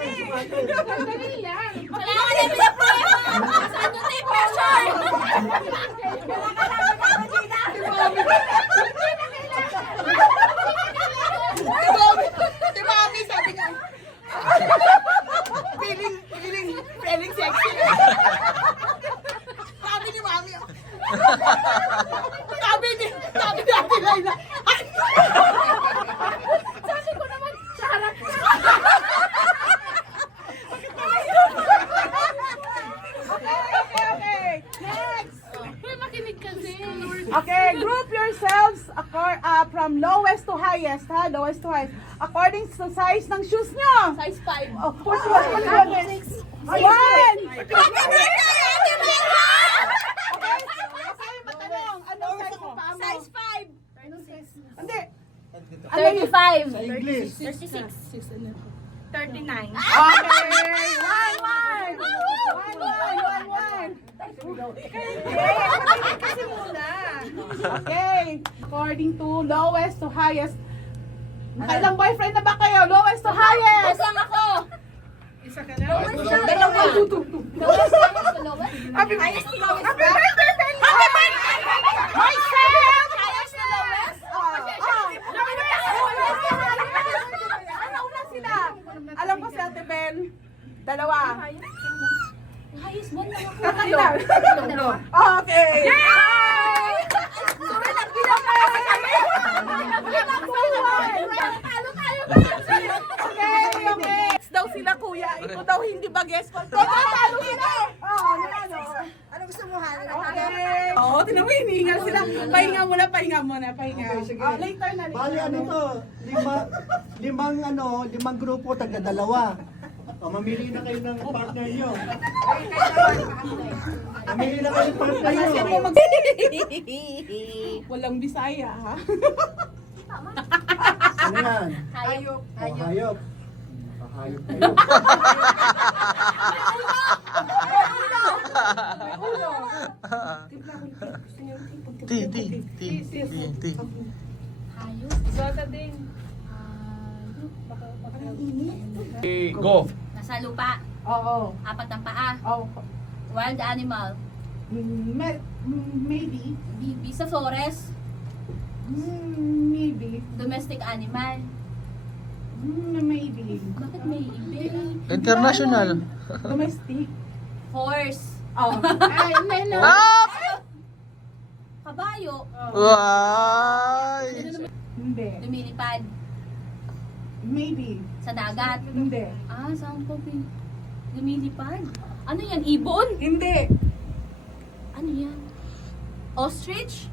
Dali lang. Wala ka namin na prueba! Saan yung tape pressure? Si Mami, sabi nga. Feeling sexy. Sabi ni Mami. Sabi ni Ate Laila. Sabi ko naman, sarap. Okay. Next. Uy, makinig kasi. Okay, group yourselves from lowest to highest, ha? Lowest to highest. According sa size ng shoes nyo. Size 5. Oh, 41. Ayan! Happy birthday, Ate Mela! Okay, sa'yo matanong. Anong size mo pa mo? Size 5. Hindi. 35. English. 36. 39. Okay! 1-1. Kasi muna. Okay. According to lowest to highest. Nakailang boyfriend na ba kayo? Lowest to highest. Kasang ako. Isa ka na? Dalawa. Lowest, lowest. Happy Highest to lowest. Happy birthday, Bella! Happy birthday! Myself! Highest to lowest. Ano una sila? Alam ko si Ate Bel. Dalawa. Highest one lang ako. Tatlo. Okay. Yay! Okay. Daw sila kuya. Ito daw hindi ba guest ko? Talo sila. Oo, nanalo. Ano gusto mo, Han? Okay. Oo, tinan mo, hinihingal sila. Pahinga muna. Okay, sige. Later na. Bali ano to, limang grupo, tagdadalawa. O, mamili na kayo ng partner nyo. Mamili na kayo ng partner nyo. Walang Bisaya, ha? Ano yan? Hayop. O, hayop. Hayop kayo. Go! Nasa lupa. Oo. Apat ng paa. Oh, Wild animal. maybe. Bibi sa forest. Maybe. Domestic animal. Maybe. Bakit may ibi? International. Domestic. Horse. Oh. Ay, no. Ah! Kabayo. Why? Hindi. Lumilipad. Maybe. Sa dagat. Hindi. Ah, saan po lumilipad? Ano yan? Ibon? Hindi. Ano yan? Ostrich?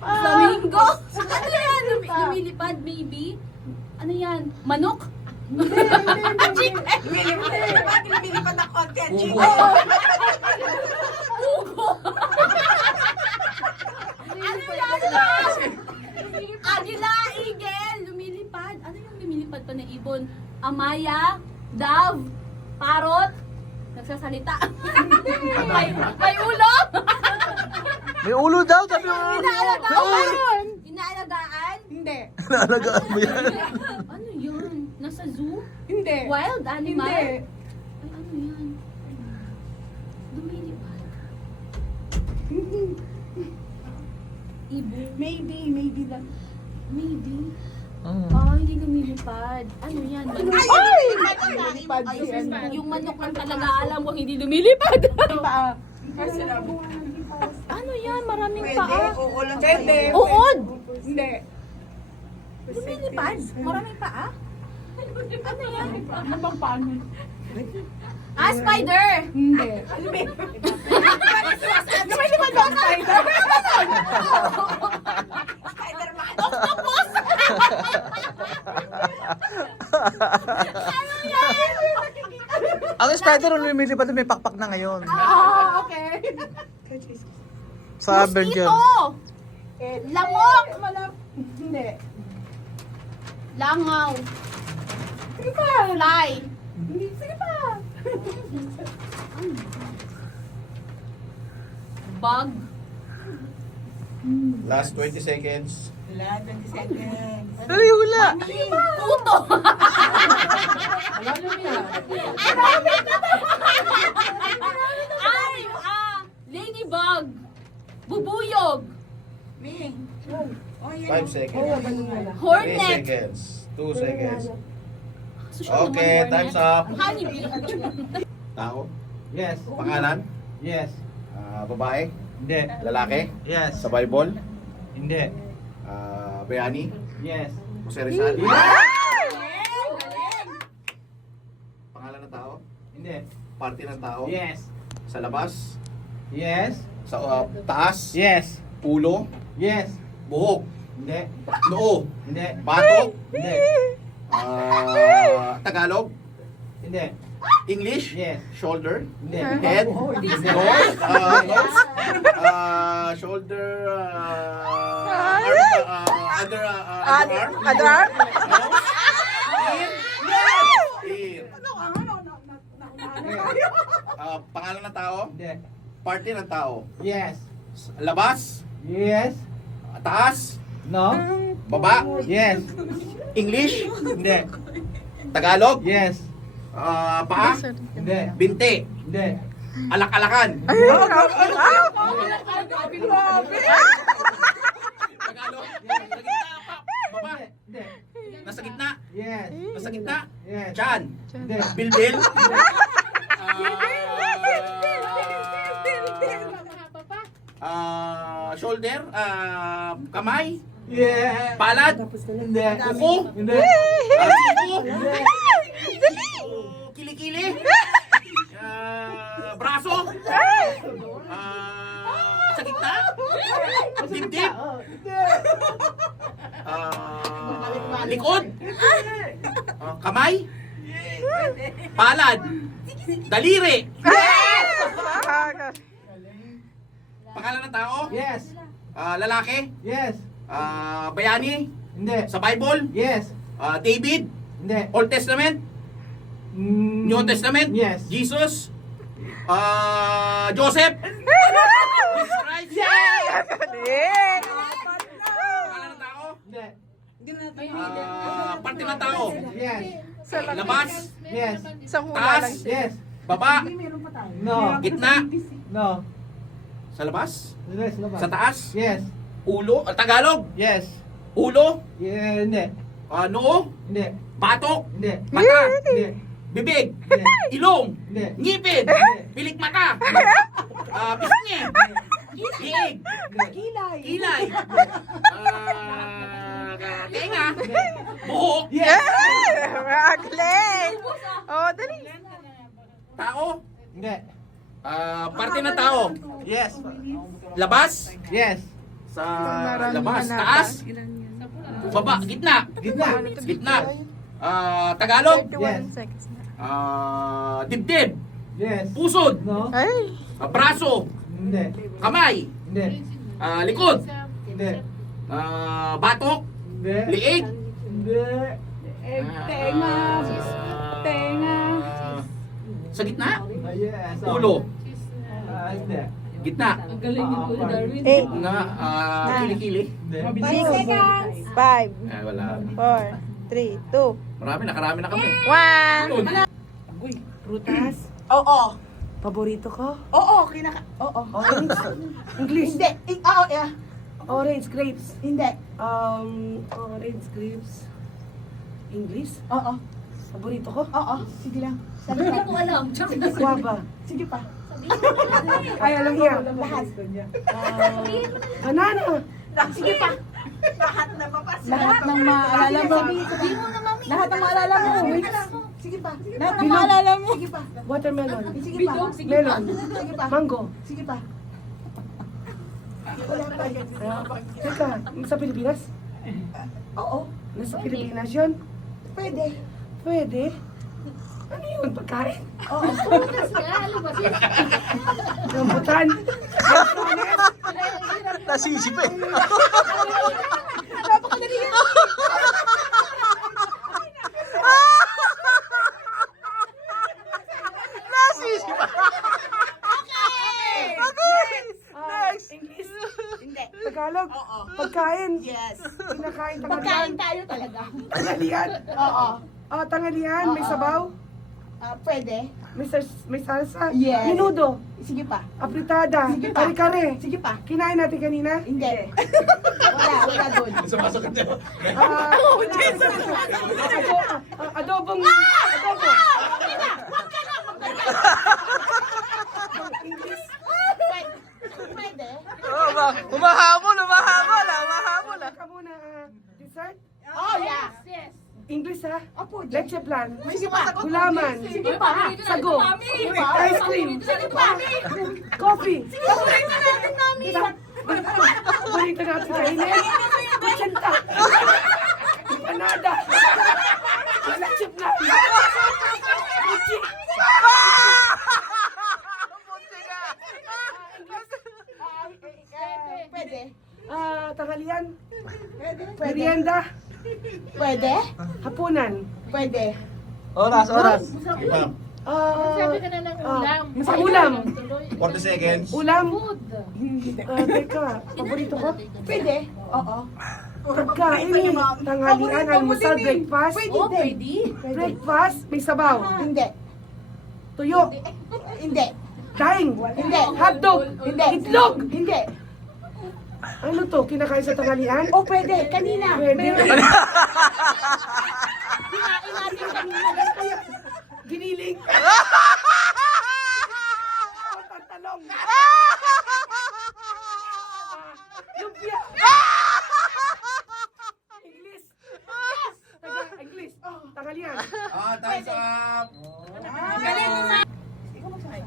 Flamingo? Ano yan? Lumilipad, maybe? Ano yan? Manok? Lumilipad na content. Ugo? Ano yan? Agila, eagle, lumilipad. Ano yung lumilipad pa na ibon? Amaya, dove, parrot, nagsasalita. may ulo? May ulo daw, sabi mo. Inaalagaan? Inaalagaan? Hindi. Naalagaan mo yan. Ano yun? Nasa zoo? Hindi. Wild animal? Hindi. Ay, ano yan? Lumilipad. Ibon? Maybe lang. Maybe. Oh. Ah, hindi lumilipad. Ano yan? Ay! Lumilipad si ano. Yung manok lang talaga alam mo hindi lumilipad. Paa. Ano yan? Maraming paa. Pwede. Uod! Hindi. Lumilipad? Maraming paa? Ano yan? Ano bang paano? Ah, spider! Hindi. Lumilipad ba ang spider? Octopus! Ano yan? Ang spider lumilipad may pakpak na ngayon. Ah, okay. Sa Avenger. Mosquito! Lamok! Hindi. Langaw! Sige pa. Fly! Hindi. Sige pa. Bug! Last 20 seconds. Wala, 20 seconds. Dali, wala. Puto! Wala, 5 seconds. 3 Hornet. seconds. 2 seconds. Social Okay, hornet. time's up. Honeybee. Tao? Yes. Pangalan? Yes. Babae? Hindi. Lalaki? Yes. Sa Bible? Hindi. Bayani? Yes. Jose Rizal? Galing. Pangalan ng tao? Hindi. Party ng tao? Yes. Sa labas? Yes. Sa taas? Yes. Ulo? Yes. Buhok? Hindi. Noo? Hindi. Batok? Hindi. Tagalog? Hindi. English? Yes. Shoulder? Hindi. Head? Nose? Nose? Shoulder? Arm? Underarm? Underarm? Nose? Ear? Pangalan ng tao? Hindi. Party ng tao? Yes. Labas? Yes. Taas? No. Baba? Yes. English? Hindi. Tagalog? Yes. Paa? Hindi. Binti? Hindi. Alak-alakan? Tagalog? Baba? Hindi. Nasa gitna? Yes. Nasa gitna? Yes. Chan? Hindi. Bilbil? Shoulder? Kamay? Yeah. Palad? Hindi. Kuko? Hindi. Siko? Kilikili? Braso? Sa gitna? Dibdib? Likod? Kamay? Palad? Daliri? Pangalan ng tao? Yes. Lalaki? Yes. Bayani? Hindi. Sa Bible? Yes. David? Hindi. Old Testament? New Testament? Yes. Jesus? Joseph? Jesus Christ? Pangalan ng tao? Hindi. Parte ng tao? Yes. Labas? Yes. Isang hula lang Taas? siya. Yes. Baba? No. Gitna? No. Sa labas? Yes. Labas. Sa taas? Yes. Ulo? Tagalog? Yes. Ulo? Yeah. Hindi. Noo? Hindi. Batok? Hindi. Mata? Hindi. Bibig? Hindi. Ilong? Hindi. Ngipin? Pilik mata? Pisngi? Liig? Kilay? Tenga? Buhok? Yes. Magaling! Oh, dali. Tao? Hindi. Parte ng tao? Yes. Labas? Yes. Sa labas? Taas? Baba? Gitna? Gitna. Gitna? Tagalog? 31 seconds na. Dibdib? Yes. Pusod? No. Ay! Braso? Hindi. Kamay? Hindi. Likod? Hindi. Batok? Hindi. Liig? Hindi. Tenga. Tenga. Sa gitna? Yes. Ulo? Hindi. Gitna? Ang galing ni Kuya Darwin. 8, Nga, kilikili? Hindi. 6, 5, Wala. 4, 3, 2, Nakarami na kami. 1. Prutas? Oo. Paborito ko? Oo, Oo. Orange? English? Hindi. Oo, yeah. Orange grapes? Hindi. Orange grapes? English? Oo. Paborito ko? Oo. Sige lang. Hindi ko alam. Guava? Sige pa. Ay, alam niya. Lahat. Banana? Sige pa. Lahat na mapasa. Lahat ng maalala mo. Sabihin mo na, mami. Lahat ng maalala mo. Wait. Sige pa. Lahat ng maalala mo. Sige pa. Watermelon? Sige pa. Bidong, sige pa. Melon? Sige pa. Mango? Sige pa. Wala pa. Teka, sa Pilipinas? Oo. Nasa Pilipinas yun? Pwede. Pwede. Ano yun? Pagkain? Oo. Prutas ka, ano ba siya? Rambutan? Nasisip eh. Napakadali yan. Nasisip. Next! English? Hindi. Tagalog? Oo. Pagkain? Yes. Kinakain Pagkain tanghalian? tayo talaga. Tanghalian? Oo. Tanghalian, may sabaw? Pwede. May salsa? Yes. Menudo? Sige pa. Apritada? Sige pa. Kare-kare? Sige pa. Kinain natin kanina? Hindi. Wala doon. Sumasakit niyo. Adobong... Adobo. English? Pwede. Oh, humahabol, humahabol, humahabol. Ka muna. Dessert? Oh, yeah. Yes. English ha? Opo, Leche plan? Sige pa. Gulaman? Sige pa. Sago? Ice cream? Sige pa. Coffee? Paborito natin namin. Paborito natin kainin? Kutsenta? Empanada? Leche plan? Kuchi? Pwede. Tanghalian? Pwede. Merienda? Pwede. Hapunan? Pwede. Oras, oras. Sabi ka na ng ulam. Sa ulam? 40 seconds. Ulam? Food. Teka, paborito ko? Pwede. Oo. Pagkain, tanghalian, almusal, breakfast. Oh, pwede. Breakfast, may sabaw. Hindi. Tuyo. Hindi. Daing. Hindi. Hotdog. Hindi. Itlog. Hindi. Ano to, kinakain sa tanghalian? O pwede. Kanina. Pwede. Kinain natin kanina. Giniling. Talong. Lumpia. English. English. Tanghalian. Time's up.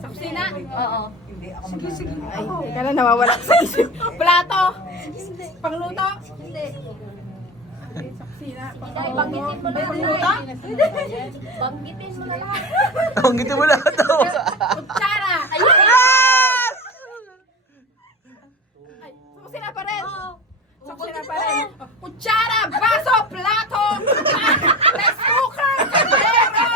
Sa kusina? Oo. Teka na, nawawala sa isip. Plato. Pangluto. Hindi. Sina. Ay, banggitin mo na Pangluto. Banggitin mo na lahat. Ang gito mo lahat daw. Kutsara. Ayun. Ay, sa kusina pa rin. Oo. Sa kusina pa rin. Kutsara, baso, plato, rice cooker, kaldero,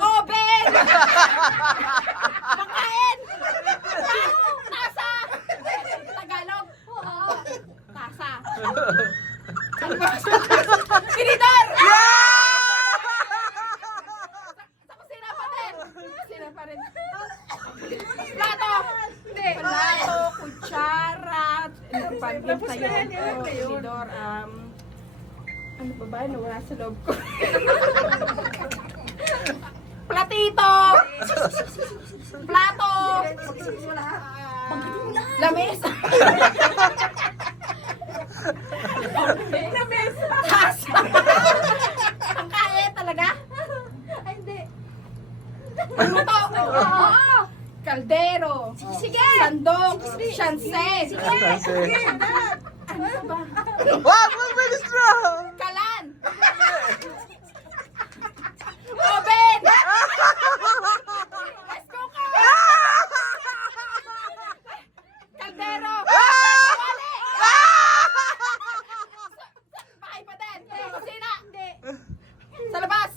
oven, pagkain, tasa, Tagalog, Oo. tasa, tinidor, sa kusina pa rin, kusina pa rin, plato, hindi, plato, kutsara, pagkain sa'yo, tinidor, ano ba ba? Nawala sa loob ko. Platito! Plato! Lamis! Lamis! Tasa! Pangkain talaga? Ay, hindi. Pangluto! Oo! Kaldero! Sige! Sandok! Shanse! Sige. Ano ba? Wag, bilis na. Kalan! Oven! Rice cooker! Kaldero! Wali! Bahay pa din! Kusina! Sa labas!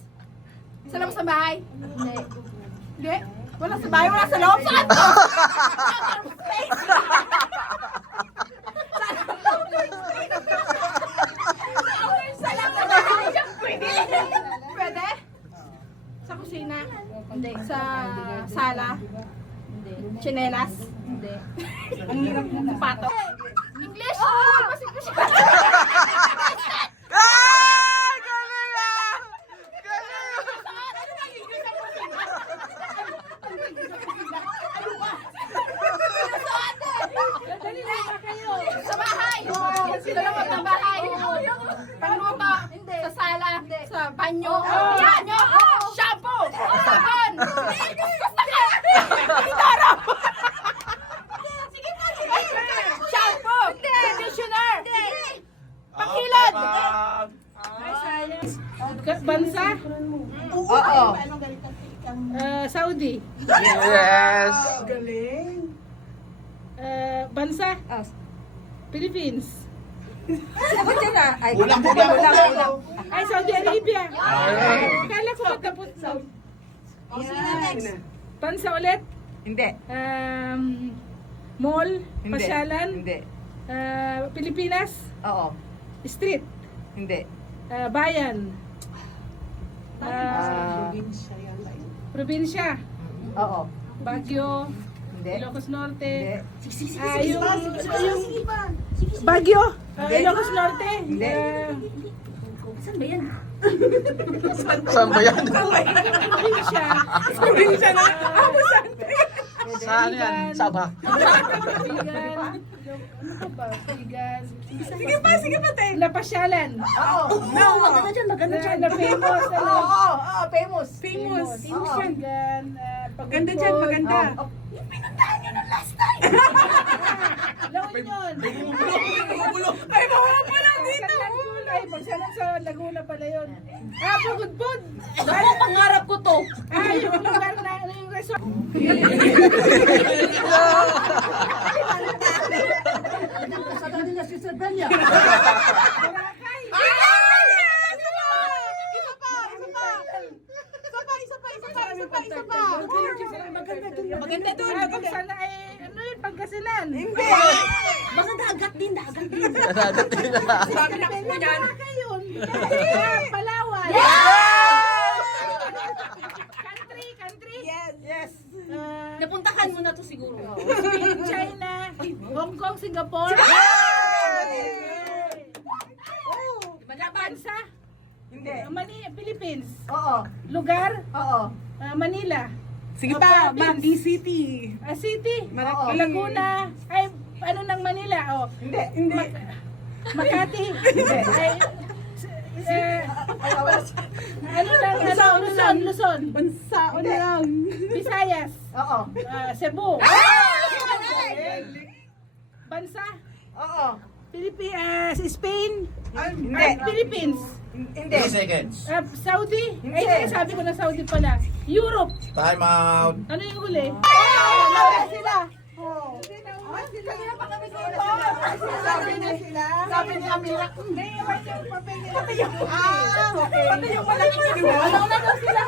Sa labas ng bahay? Hindi. Hindi? Wala sa bahay, wala sa loob? Saan to? Space! Pwede? Sa kusina? Hindi. Sa sala? Hindi. Chinelas? Hindi. Ang hirap ng sapato. English! Ah! Galing ah! Sa bahay! Sa loob ng bahay! Pangluto! Sa sala! Sa banyo! Banyo! Shampoo! Sabon! Gusto ka! Tinidoro! Sige pa! Shampoo! Conditioner! Paghilod! Bansa? Oo. Saudi? Yes. Galing. Bansa? Philippines? Ulang. Ay, Saudi Arabia. Akala ko matapos na. Bansa ulit? Hindi. Mall? Hindi. Pasyalan? Hindi. Pilipinas? Oo. Street? Hindi. Bayan? Probinsya. Oo. Baguio. Hindi. Ilocos Norte. Sige. Yung Baguio. Ilocos Norte. Hindi. Saan ba yan? Saan ba yan? Probinsya. Saan yan? Sabah. Bigan. Ano ba? Bigan. Sige pa, te. Napasyalan. Oo. Maganda dyan, maganda dyan. Na famous. Oo, famous. Famous. Oo. Bigan. Maganda dyan, maganda. Oo. La Union. Ay, Dito. Ay, pagsalan sa Laguna pala yun. Pagudpod. Naku, pangarap ko to. Yung lugar na, yung resort. Kasama nila si Sardanya. Boracay. Maganda doon. Maganda sana ay, ano yun, Pangasinan. Hindi. Baka dagat din. Dagat din na. Boracay yun. Palawan. Country. Yes. Napuntahan mo na to siguro. Spain, China, Hong Kong, Singapore. Bansa? Hindi. Philippines. Oo. Lugar? Oo. Manila. Sige pa, Province. City. City. Oo. Laguna. Ay, ano ng Manila? Oh. Hindi. Makati. Ay, ano lang, Luzon. Bansa, ano lang. Visayas. Oo. Cebu. Bansa? Oo. Spain. Hindi. Philippines. Hindi. 3 seconds. Saudi. Hindi. Ay, sabi ko na Saudi pala. Europe. Time out. Ano yung huli? Nawala sila. Sabi ni Amira. Pati yung malaki. Wala na daw sila.